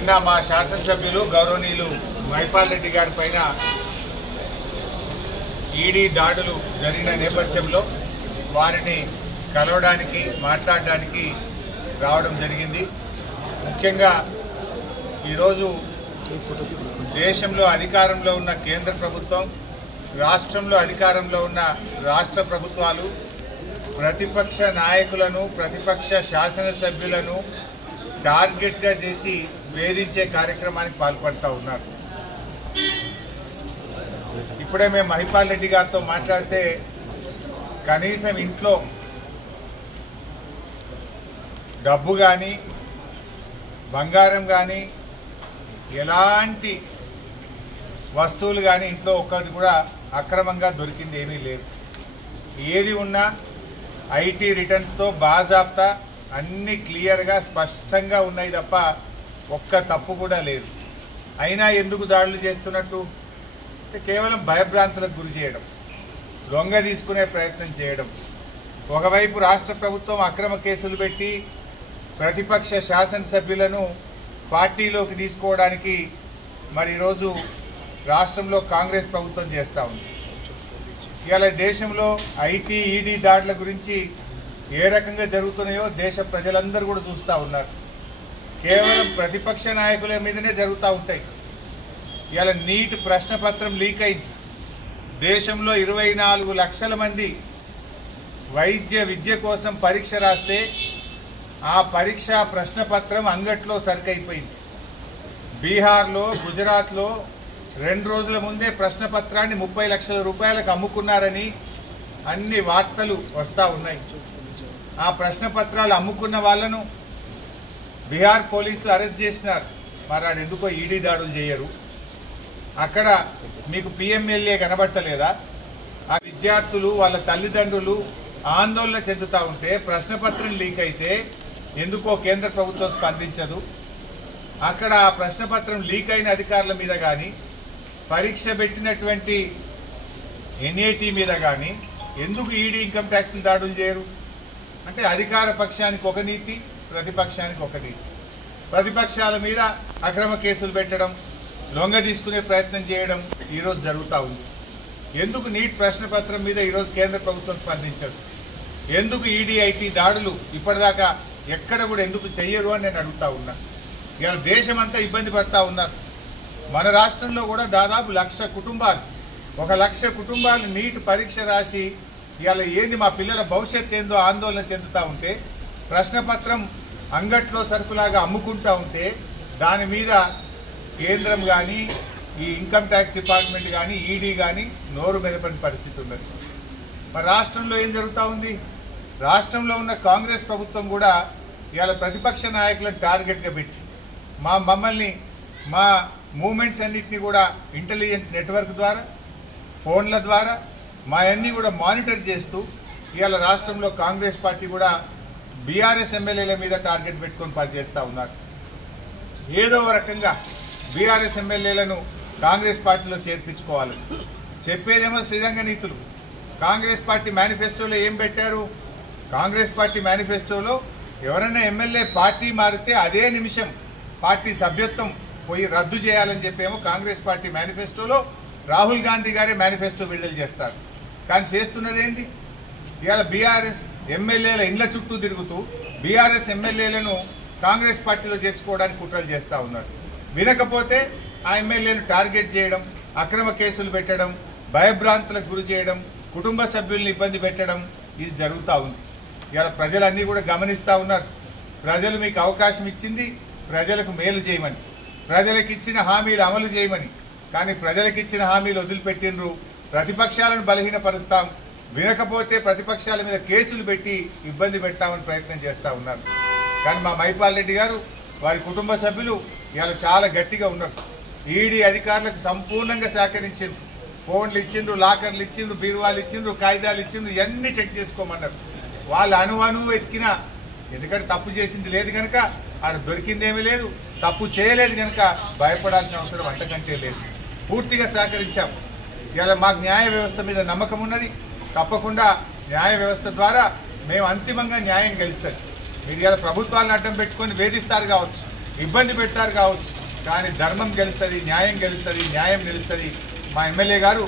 నిన్న మా శాసనసభ్యులు గౌరవనీయులు మైపాల్ రెడ్డి గారి పైన ఈడీ దాడులు జరిగిన నేపథ్యంలో వారిని కలవడానికి మాట్లాడడానికి రావడం జరిగింది. ముఖ్యంగా ఈరోజు దేశంలో అధికారంలో ఉన్న కేంద్ర ప్రభుత్వం, రాష్ట్రంలో అధికారంలో ఉన్న రాష్ట్ర ప్రభుత్వాలు ప్రతిపక్ష నాయకులను, ప్రతిపక్ష శాసనసభ్యులను టార్గెట్గా చేసి వేధించే కార్యక్రమానికి పాల్పడుతూ ఉన్నారు. ఇప్పుడే మేము మహిపాల్ రెడ్డి గారితో మాట్లాడితే కనీసం ఇంట్లో డబ్బు కానీ బంగారం కానీ ఎలాంటి వస్తువులు కానీ ఇంట్లో ఒక్కటి కూడా అక్రమంగా దొరికింది ఏమీ లేదు. ఏది ఉన్నా ఐటీ రిటర్న్స్తో బాజాప్తా అన్నీ క్లియర్గా స్పష్టంగా ఉన్నాయి తప్ప ఒక్క తప్పు కూడా లేదు. అయినా ఎందుకు దాడులు చేస్తున్నట్టు? కేవలం భయభ్రాంతులకు గురి చేయడం, లొంగ తీసుకునే ప్రయత్నం చేయడం. ఒకవైపు రాష్ట్ర ప్రభుత్వం అక్రమ కేసులు పెట్టి ప్రతిపక్ష శాసనసభ్యులను పార్టీలోకి తీసుకోవడానికి మరి ఈరోజు రాష్ట్రంలో కాంగ్రెస్ ప్రభుత్వం చేస్తూ ఉంది. ఇవాళ దేశంలో ఐటీ ఈడీ దాడుల గురించి ఏ రకంగా జరుగుతున్నాయో దేశ ప్రజలందరూ కూడా చూస్తూ ఉన్నారు. కేవలం ప్రతిపక్ష నాయకుల మీదనే జరుగుతూ ఉంటాయి. ఇవాళ నీట్ ప్రశ్నపత్రం లీక్ అయింది. దేశంలో 24 లక్షల మంది విద్య కోసం పరీక్ష రాస్తే ఆ పరీక్ష ప్రశ్నపత్రం అంగట్లో సరికైపోయింది. బీహార్లో, గుజరాత్లో 2 రోజుల ముందే ప్రశ్నపత్రాన్ని 30 లక్షల రూపాయలకు అమ్ముకున్నారని అన్ని వార్తలు వస్తూ ఉన్నాయి. ఆ ప్రశ్నపత్రాలు అమ్ముకున్న వాళ్ళను బీహార్ పోలీసులు అరెస్ట్ చేసినారు. మరి ఆడు ఎందుకో ఈడీ దాడులు చేయరు? అక్కడ మీకు పిఎంఎల్ఏ కనబడతలేదా? ఆ విద్యార్థులు వాళ్ళ తల్లిదండ్రులు ఆందోళన చెందుతూ ఉంటే ప్రశ్నపత్రం లీక్ అయితే ఎందుకో కేంద్ర ప్రభుత్వం స్పందించదు. అక్కడ ఆ ప్రశ్నపత్రం లీక్ అయిన అధికారుల మీద కానీ, పరీక్ష పెట్టినటువంటి ఎన్ఏటీ మీద కానీ ఎందుకు ఈడీ ఇన్కమ్ ట్యాక్స్లు దాడులు చేయరు? అంటే అధికార పక్షానికి ఒక నీతి, ప్రతిపక్షానికి ఒక నీతి. ప్రతిపక్షాల మీద అక్రమ కేసులు పెట్టడం, లొంగ తీసుకునే ప్రయత్నం చేయడం ఈరోజు జరుగుతూ ఉంది. ఎందుకు నీట్ ప్రశ్నపత్రం మీద ఈరోజు కేంద్ర ప్రభుత్వం స్పందించదు? ఎందుకు ఈడీ ఐటీ దాడులు ఇప్పటిదాకా ఎక్కడ కూడా ఎందుకు చెయ్యరు అని నేను అడుగుతా ఉన్నా. ఇవాళ దేశమంతా ఇబ్బంది పడుతూ ఉన్నారు. మన రాష్ట్రంలో కూడా దాదాపు 1,00,000 కుటుంబాలు, 1,00,000 కుటుంబాలు నీట్ పరీక్ష రాసి ఇవాళ ఏంది మా పిల్లల భవిష్యత్తు ఏందో ఆందోళన చెందుతూ ఉంటే, ప్రశ్నపత్రం అంగట్లో సరుకులాగా అమ్ముకుంటూ ఉంటే దాని మీద కేంద్రం కానీ, ఈ ఇన్కమ్ ట్యాక్స్ డిపార్ట్మెంట్ కానీ, ఈడీ కానీ నోరు మెదపని పరిస్థితి ఉన్నది. మరి రాష్ట్రంలో ఏం జరుగుతూ ఉంది? రాష్ట్రంలో ఉన్న కాంగ్రెస్ ప్రభుత్వం కూడా ఇవాళ ప్రతిపక్ష నాయకులను టార్గెట్గా పెట్టి మమ్మల్ని మా మూమెంట్స్ అన్నింటినీ కూడా ఇంటెలిజెన్స్ నెట్వర్క్ ద్వారా, ఫోన్ల ద్వారా మా అన్నీ కూడా మానిటర్ చేస్తూ ఇవాళ రాష్ట్రంలో కాంగ్రెస్ పార్టీ కూడా బీఆర్ఎస్ ఎమ్మెల్యేల మీద టార్గెట్ పెట్టుకొని పనిచేస్తూ ఉన్నారు. ఏదో రకంగా బీఆర్ఎస్ ఎమ్మెల్యేలను కాంగ్రెస్ పార్టీలో చేర్పించుకోవాలి. చెప్పేదేమో శ్రీరంగ నీతులు. కాంగ్రెస్ పార్టీ మేనిఫెస్టోలో ఏం పెట్టారు? కాంగ్రెస్ పార్టీ మేనిఫెస్టోలో ఎవరైనా ఎమ్మెల్యే పార్టీ మారితే అదే నిమిషం పార్టీ సభ్యత్వం పోయి రద్దు చేయాలని చెప్పేమో కాంగ్రెస్ పార్టీ మేనిఫెస్టోలో రాహుల్ గాంధీ గారే మేనిఫెస్టో విడుదల చేస్తారు. కానీ చేస్తున్నది ఏంటి? ఇవాళ బీఆర్ఎస్ ఎమ్మెల్యేల ఇండ్ల చుట్టూ తిరుగుతూ బీఆర్ఎస్ ఎమ్మెల్యేలను కాంగ్రెస్ పార్టీలో చేర్చుకోవడానికి కుట్రలు చేస్తూ ఉన్నారు. వినకపోతే ఆ ఎమ్మెల్యేలు టార్గెట్ చేయడం, అక్రమ కేసులు పెట్టడం, భయభ్రాంతులకు గురి చేయడం, కుటుంబ సభ్యుల్ని ఇబ్బంది పెట్టడం ఇది జరుగుతూ ఉంది. ఇవాళ ప్రజలన్నీ కూడా గమనిస్తూ ఉన్నారు. ప్రజలు మీకు అవకాశం ఇచ్చింది ప్రజలకు మేలు చేయమని, ప్రజలకు ఇచ్చిన హామీలు అమలు చేయమని. కానీ ప్రజలకు ఇచ్చిన హామీలు వదిలిపెట్టినరు. ప్రతిపక్షాలను బలహీనపరుస్తాం, వినకపోతే ప్రతిపక్షాల మీద కేసులు పెట్టి ఇబ్బంది పెడతామని ప్రయత్నం చేస్తూ ఉన్నారు. కానీ మా మైపాల్ రెడ్డి గారు, వారి కుటుంబ సభ్యులు ఇవాళ చాలా గట్టిగా ఉన్నారు. ఈడీ అధికారులకు సంపూర్ణంగా సహకరించిండ్రు. ఫోన్లు ఇచ్చిండ్రు, లాకర్లు ఇచ్చిండ్రు, బీరువాలు ఇచ్చిండ్రు, కాగితాలు ఇచ్చిండ్రు, ఇవన్నీ చెక్ చేసుకోమన్నారు. వాళ్ళు అణువు ఎతికినా, ఎందుకంటే తప్పు చేసింది లేదు కనుక, ఆడ దొరికిందేమీ లేదు, తప్పు చేయలేదు కనుక భయపడాల్సిన అవసరం అంతకంటే లేదు. పూర్తిగా సహకరించాం. ఇవాళ మాకు న్యాయ వ్యవస్థ మీద నమ్మకం ఉన్నది. తప్పకుండా న్యాయ వ్యవస్థ ద్వారా మేము అంతిమంగా న్యాయం గెలుస్తుంది. మీరు ఇలా ప్రభుత్వాలను అడ్డం పెట్టుకొని వేధిస్తారు కావచ్చు, ఇబ్బంది పెట్టారు కావచ్చు, కానీ ధర్మం గెలుస్తుంది, న్యాయం గెలుస్తుంది, న్యాయం నిలుస్తుంది. మా ఎమ్మెల్యే గారు